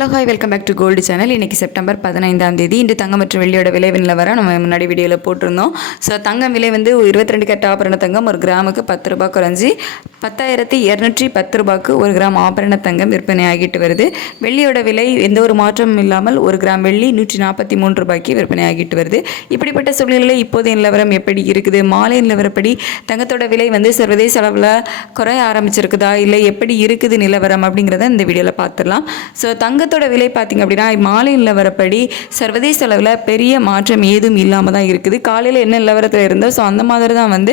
Hello hi welcome back to gold channel. இன்றைக்கி September பதினைந்தாம் தேதி. இன்று தங்கம் மற்றும் வெள்ளியோட விலை நிலவரம் நம்ம முன்னாடி வீடியோவில் போட்டிருந்தோம். ஸோ தங்கம் விலை வந்து இருபத்தி ரெண்டு கட்ட ஆபரண தங்கம் ஒரு கிராமுக்கு பத்து ரூபாய் குறைஞ்சி பத்தாயிரத்தி இரநூற்றி பத்து ரூபாய்க்கு ஒரு கிராம் ஆபரண தங்கம் விற்பனை ஆகிட்டு வருது. வெள்ளியோட விலை எந்த ஒரு மாற்றமும் இல்லாமல் ஒரு கிராம் வெள்ளி நூற்றி நாற்பத்தி மூன்று ரூபாய்க்கு விற்பனை ஆகிட்டு வருது. இப்படிப்பட்ட சூழ்நிலையில் இப்போதைய நிலவரம் எப்படி இருக்குது? மாலை நிலவரப்படி தங்கத்தோட விலை வந்து சர்வதேச அளவில் குறைய ஆரம்பிச்சிருக்குதா? இல்லை எப்படி இருக்குது நிலவரம் அப்படிங்கிறத இந்த வீடியோவில் பார்த்துடலாம். ஸோ தங்கத்தோட விலை பார்த்திங்க அப்படின்னா மாலை நிலவரப்படி சர்வதேச அளவில் பெரிய மாற்றம் ஏதும் இல்லாமல் தான் இருக்குது. காலையில் என்ன நிலவரத்தில் இருந்தோ ஸோ அந்த மாதிரி தான் வந்து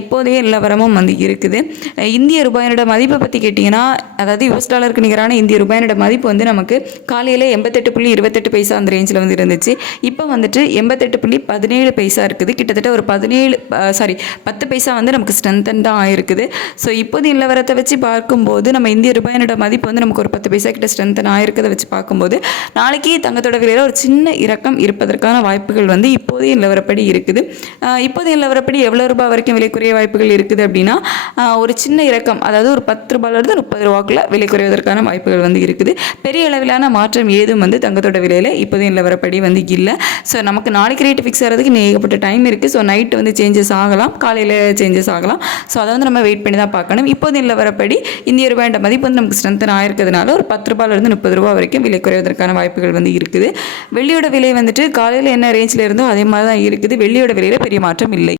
இப்போதைய நிலவரமும் வந்து இருக்குது. இந்திய ரூபாயினோட மதிப்பை பற்றி கேட்டிங்கன்னா அதாவது யூஎஸ் டாலருக்கு நிகரான இந்திய ரூபாயினோட மதிப்பு வந்து நமக்கு காலையில் எண்பத்தெட்டு புள்ளி இருபத்தெட்டு பைசா அந்த ரேஞ்சில் வந்து இருந்துச்சு. இப்போ வந்துட்டு எண்பத்தெட்டு புள்ளி பதினேழு பைசா இருக்குது. கிட்டத்தட்ட ஒரு பதினேழு சாரி பத்து பைசா வந்து நமக்கு ஸ்ட்ரென்தன் தான் ஆயிருக்குது ஸோ இப்போதைய நிலவரத்தை வச்சு பார்க்கும்போது நம்ம இந்திய ரூபாயினோட மதிப்பு வந்து நமக்கு ஒரு பத்து பைசா கிட்ட ஸ்ட்ரென்தன் இருக்கிறத வச்சு பார்க்கும்போது நாளைக்கு தங்கத்தோட விலையில் ஒரு சின்ன இறக்கம் இருப்பதற்கான வாய்ப்புகள் வந்து இப்போதைய நிலவரப்படி இருக்குது. இப்போதைய நிலவரப்படி எவ்வளோ ரூபாய் வரைக்கும் விலை குறைய வாய்ப்புகள் இருக்குது அப்படின்னா ஒரு சின்ன இறக்கம் அதாவது ஒரு பத்து ரூபாயிலிருந்து முப்பது ரூபாக்குள்ள விலை குறைவதற்கான வாய்ப்புகள் வந்து இருக்குது. பெரிய அளவிலான மாற்றம் ஏதும் வந்து தங்கத்தோட விலையில் இப்போதைய நிலவரப்படி வந்து இல்லை. ஸோ நமக்கு நாளைக்கு ரேட்டு ஃபிக்ஸ் ஆகிறதுக்கு ஏகப்பட்ட டைம் இருக்குது ஸோ நைட்டு வந்து சேஞ்சஸ் ஆகலாம். காலையில் சேஞ்சஸ் ஆகலாம். ஸோ அதை வந்து நம்ம வெயிட் பண்ணி தான் பார்க்கணும். இப்போதைய நிலவரப்படி இந்திய ரூபாயோட மதிப்பு வந்து நமக்கு ஸ்ட்ரென்தன் ஆயிருக்கிறதுனால ஒரு பத்து ரூபாயிலிருந்து முப்பது ரூபா வரைக்கும் விலை குறைவதற்கான வாய்ப்புகள் வந்து இருக்குது. வெள்ளியோட விலை வந்துட்டு காலையில் என்ன ரேஞ்சில் இருந்தோ அதே மாதிரி தான் இருக்குது. வெள்ளியோட விலையில் பெரிய மாற்றம் இல்லை.